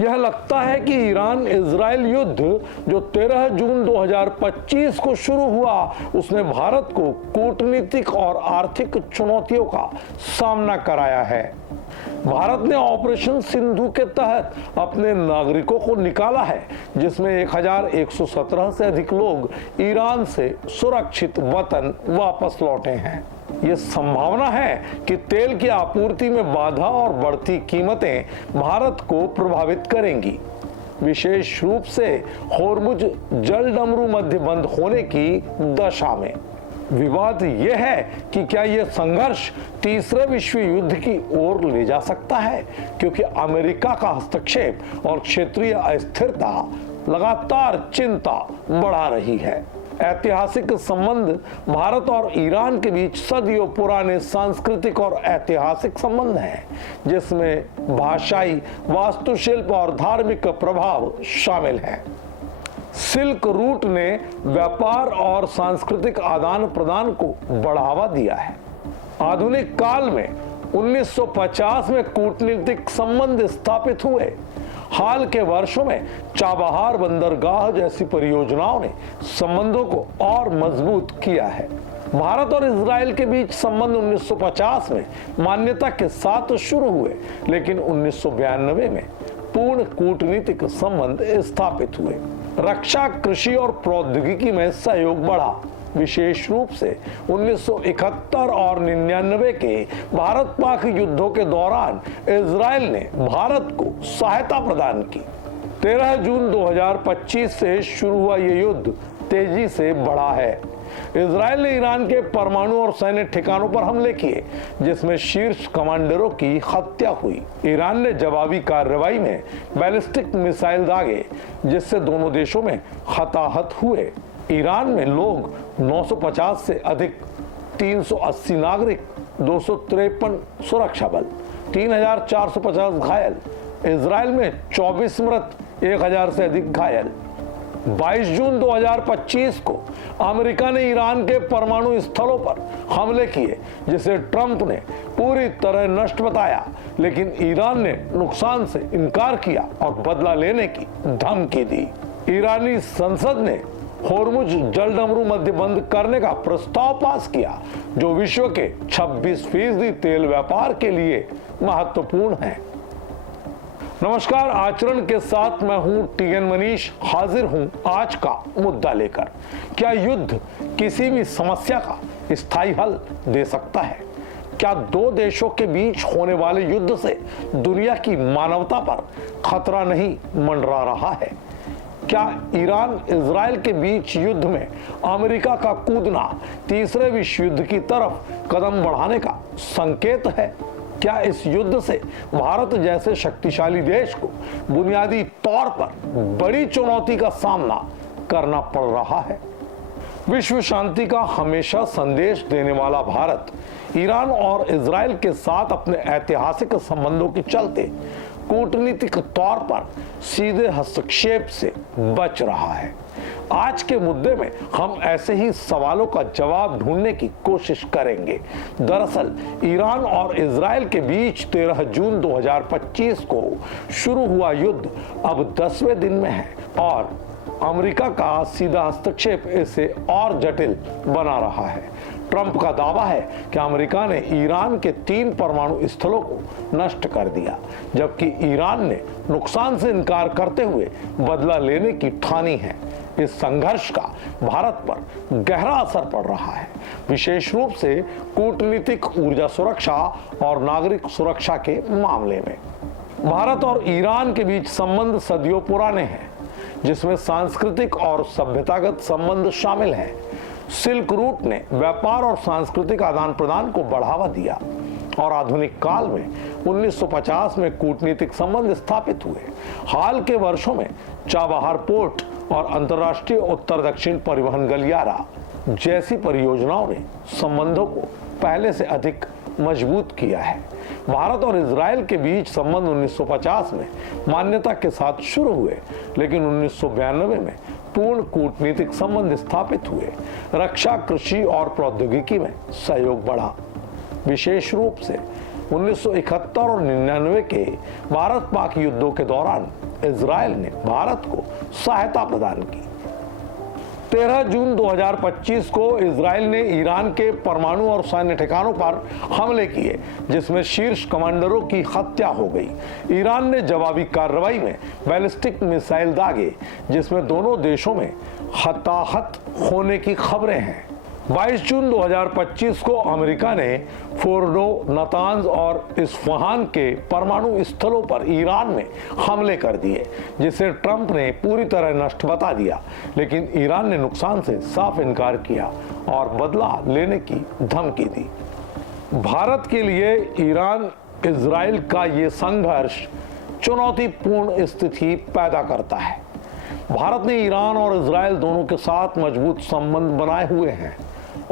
यह लगता है कि ईरान इजराइल युद्ध जो 13 जून 2025 को शुरू हुआ, उसने भारत को कूटनीतिक और आर्थिक चुनौतियों का सामना कराया है। भारत ने ऑपरेशन सिंधु के तहत अपने नागरिकों को निकाला है, जिसमें 1117 से अधिक लोग ईरान से सुरक्षित वतन वापस लौटे हैं। ये संभावना है कि तेल की आपूर्ति में बाधा और बढ़ती कीमतें भारत को प्रभावित करेंगी, विशेष रूप से होर्मुज जलडमरू मध्य बंद होने की दशा में। विवाद यह है कि क्या यह संघर्ष तीसरे विश्व युद्ध की ओर ले जा सकता है, क्योंकि अमेरिका का हस्तक्षेप और क्षेत्रीय अस्थिरता लगातार चिंता बढ़ा रही है। ऐतिहासिक संबंध भारत और ईरान के बीच सदियों पुराने सांस्कृतिक और ऐतिहासिक संबंध हैं, जिसमें भाषाई, वास्तुशिल्प और धार्मिक प्रभाव शामिल हैं। सिल्क रूट ने व्यापार और सांस्कृतिक आदान प्रदान को बढ़ावा दिया है। आधुनिक काल में 1950 में कूटनीतिक संबंध स्थापित हुए। हाल के वर्षों में चाबहार बंदरगाह जैसी परियोजनाओं ने संबंधों को और मजबूत किया है। भारत और इजराइल के बीच संबंध 1950 में मान्यता के साथ शुरू हुए, लेकिन 1992 में पूर्ण कूटनीतिक संबंध स्थापित हुए। रक्षा, कृषि और प्रौद्योगिकी में सहयोग बढ़ा। विशेष रूप से 1971 और 99 के भारत पाक युद्धों के दौरान इजराइल ने भारत को सहायता प्रदान की। 13 जून 2025 से शुरू हुआ ये युद्ध तेजी से बढ़ा है। इजराइल ने ईरान के परमाणु और सैन्य ठिकानों पर हमले किए, जिसमें शीर्ष कमांडरों की हत्या हुई। ईरान ने जवाबी कार्रवाई में बैलिस्टिक मिसाइल दागे, जिससे दोनों देशों में हताहत हुए। ईरान में लोग 950 से अधिक, 380 नागरिक, 253 सुरक्षा बल, 3450 घायल। इजराइल में 24 मृत, 1000 से अधिक घायल। 22 जून 2025 को अमेरिका ने ईरान के परमाणु स्थलों पर हमले किए, जिसे ट्रंप ने पूरी तरह नष्ट बताया, लेकिन ईरान ने नुकसान से इनकार किया और बदला लेने की धमकी दी। ईरानी संसद ने होर्मुज जलडमरू मध्य बंद करने का प्रस्ताव पास किया, जो विश्व के 26% तेल व्यापार के लिए महत्वपूर्ण है। नमस्कार, आचरण के साथ मैं हूं टीएन मनीष, हाजिर हूं आज का मुद्दा लेकर। क्या युद्ध किसी भी समस्या का स्थायी हल दे सकता है? क्या दो देशों के बीच होने वाले युद्ध से दुनिया की मानवता पर खतरा नहीं मंडरा रहा है? क्या ईरान इजराइल के बीच युद्ध में अमेरिका का कूदना तीसरे विश्व युद्ध की तरफ कदम बढ़ाने का संकेत है? क्या इस युद्ध से भारत जैसे शक्तिशाली देश को बुनियादी तौर पर बड़ी चुनौती का सामना करना पड़ रहा है? विश्व शांति का हमेशा संदेश देने वाला भारत ईरान और इजराइल के साथ अपने ऐतिहासिक संबंधों के चलते कूटनीतिक तौर पर सीधे हस्तक्षेप से बच रहा है। आज के मुद्दे में हम ऐसे ही सवालों का जवाब ढूंढने की कोशिश करेंगे। दरअसल ईरान और इजराइल के बीच 13 जून 2025 को शुरू हुआ युद्ध अब 10वें दिन में है और अमेरिका का सीधा हस्तक्षेप इसे और जटिल बना रहा है। ट्रंप का दावा है कि अमेरिका ने ईरान के 3 परमाणु स्थलों को नष्ट कर दिया, जबकि ईरान ने नुकसान से इनकार करते हुए बदला लेने की ठानी है। इस संघर्ष का भारत पर गहरा असर पड़ रहा है, विशेष रूप से कूटनीतिक, ऊर्जा सुरक्षा और नागरिक सुरक्षा के मामले में। भारत और ईरान के बीच संबंध सदियों पुराने हैं, जिसमें सांस्कृतिक और सभ्यतागत संबंध शामिल हैं। सिल्क रूट ने व्यापार और सांस्कृतिक आदान प्रदान को बढ़ावा दिया और आधुनिक काल में 1950 में कूटनीतिक संबंध स्थापित हुए। हाल के वर्षों में चाबहार पोर्ट और अंतर्राष्ट्रीय उत्तर दक्षिण परिवहन गलियारा जैसी परियोजनाओं ने संबंधों को पहले से अधिक मजबूत किया है। भारत और इजराइल के बीच संबंध 1950 में मान्यता के साथ शुरू हुए, लेकिन 1992 में पूर्ण कूटनीतिक संबंध स्थापित हुए। रक्षा, कृषि और प्रौद्योगिकी में सहयोग बढ़ा। विशेष रूप से 1971 और 99 के भारत पाक युद्धों के दौरान इजराइल ने भारत को सहायता प्रदान की। 13 जून 2025 को इजराइल ने ईरान के परमाणु और सैन्य ठिकानों पर हमले किए, जिसमें शीर्ष कमांडरों की हत्या हो गई। ईरान ने जवाबी कार्रवाई में बैलिस्टिक मिसाइल दागे, जिसमें दोनों देशों में हताहत होने की खबरें हैं। 22 जून 2025 को अमेरिका ने फोर्डो, नातांज और इस्फहान के परमाणु स्थलों पर ईरान में हमले कर दिए, जिसे ट्रंप ने पूरी तरह नष्ट बता दिया। लेकिन ईरान ने नुकसान से साफ इनकार किया और बदला लेने की धमकी दी। भारत के लिए ईरान इजराइल का ये संघर्ष चुनौतीपूर्ण स्थिति पैदा करता है। भारत ने ईरान और इजराइल दोनों के साथ मजबूत संबंध बनाए हुए हैं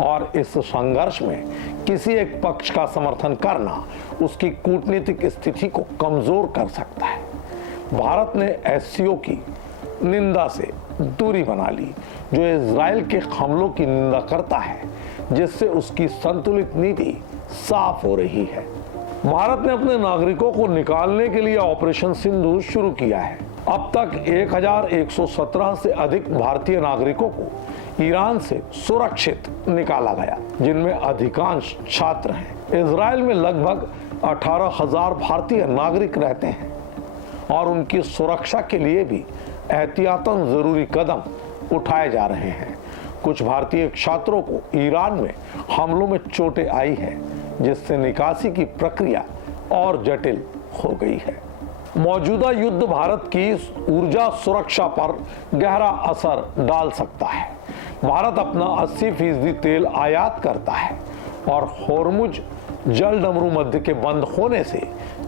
और इस संघर्ष में किसी एक पक्ष का समर्थन करना उसकी कूटनीतिक स्थिति को कमजोर कर सकता है। भारत ने एससीओ की निंदा से दूरी बना ली, जो इजराइल के हमलों की निंदा करता है, जिससे उसकी संतुलित नीति साफ हो रही है। भारत ने अपने नागरिकों को निकालने के लिए ऑपरेशन सिंधु शुरू किया है। अब तक 1117 से अधिक भारतीय नागरिकों को ईरान से सुरक्षित निकाला गया, जिनमें अधिकांश छात्र हैं। इजराइल में लगभग 18,000 भारतीय नागरिक रहते हैं और उनकी सुरक्षा के लिए भी एहतियातन जरूरी कदम उठाए जा रहे हैं। कुछ भारतीय छात्रों को ईरान में हमलों में चोटें आई है, जिससे निकासी की प्रक्रिया और जटिल हो गई है। मौजूदा युद्ध भारत की ऊर्जा सुरक्षा पर गहरा असर डाल सकता है। भारत अपना 80% तेल आयात करता है और होर्मुज जल डमरू मध्य के बंद होने से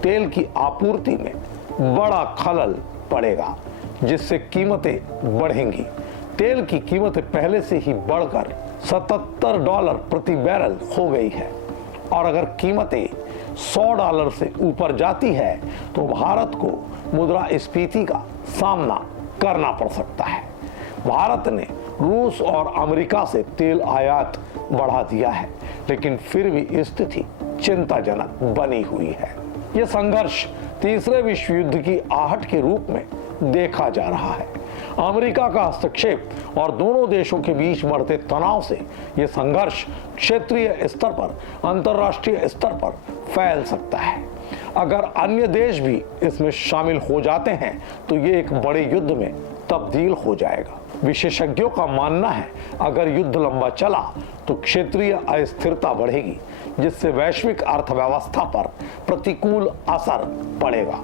तेल की आपूर्ति में बड़ा खलल पड़ेगा, जिससे कीमतें बढ़ेंगी। तेल की कीमतें पहले से ही बढ़कर $77 प्रति बैरल हो गई है और अगर कीमतें $100 से ऊपर जाती है तो भारत को मुद्रास्फीति का सामना करना पड़ सकता है। भारत ने रूस और अमेरिका से तेल आयात बढ़ा दिया है, लेकिन फिर भी स्थिति चिंताजनक बनी हुई है। यह संघर्ष तीसरे विश्व युद्ध की आहट के रूप में देखा जा रहा है। अमेरिका का हस्तक्षेप और दोनों देशों के बीच बढ़ते तनाव से यह संघर्ष क्षेत्रीय स्तर पर, अंतर्राष्ट्रीय स्तर पर फैल सकता है। अगर अन्य देश भी इसमें शामिल हो जाते हैं तो ये एक बड़े युद्ध में तब्दील हो जाएगा। विशेषज्ञों का मानना है अगर युद्ध लंबा चला तो क्षेत्रीय अस्थिरता बढ़ेगी, जिससे वैश्विक अर्थव्यवस्था पर प्रतिकूल असर पड़ेगा।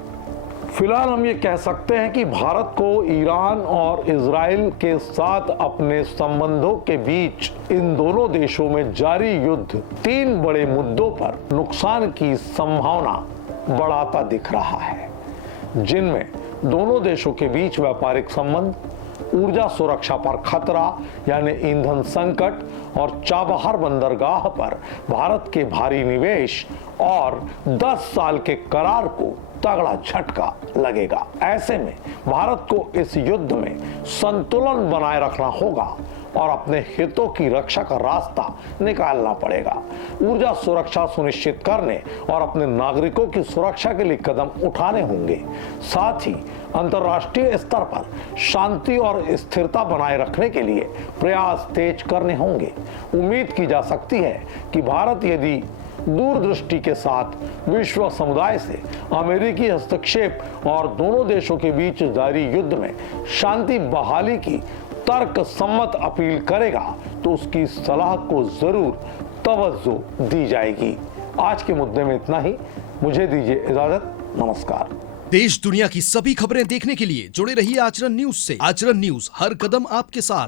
फिलहाल हम ये कह सकते हैं कि भारत को ईरान और इजराइल के साथ अपने संबंधों के बीच इन दोनों देशों में जारी युद्ध 3 बड़े मुद्दों पर नुकसान की संभावना बढ़ाता दिख रहा है, जिनमें दोनों देशों के बीच व्यापारिक संबंध, ऊर्जा सुरक्षा पर खतरा यानी ईंधन संकट और चाबहार बंदरगाह पर भारत के भारी निवेश और 10 साल के करार को तगड़ा झटका लगेगा। ऐसे में भारत को इस युद्ध में संतुलन बनाए रखना होगा और अपने हितों की रक्षा का रास्ता निकालना पड़ेगा। ऊर्जा सुरक्षा सुनिश्चित करने और अपने नागरिकों की सुरक्षा के लिए कदम उठाने होंगे। साथ ही अंतर्राष्ट्रीय स्तर पर शांति और स्थिरता बनाए रखने के लिए प्रयास तेज करने होंगे। उम्मीद की जा सकती है कि भारत यदि दूरदृष्टि के साथ विश्व समुदाय से अमेरिकी हस्तक्षेप और दोनों देशों के बीच जारी युद्ध में शांति बहाली की तर्क सम्मत अपील करेगा तो उसकी सलाह को जरूर तवज्जो दी जाएगी। आज के मुद्दे में इतना ही। मुझे दीजिए इजाजत। नमस्कार। देश दुनिया की सभी खबरें देखने के लिए जुड़े रहिए आचरण न्यूज से। आचरण न्यूज, हर कदम आपके साथ।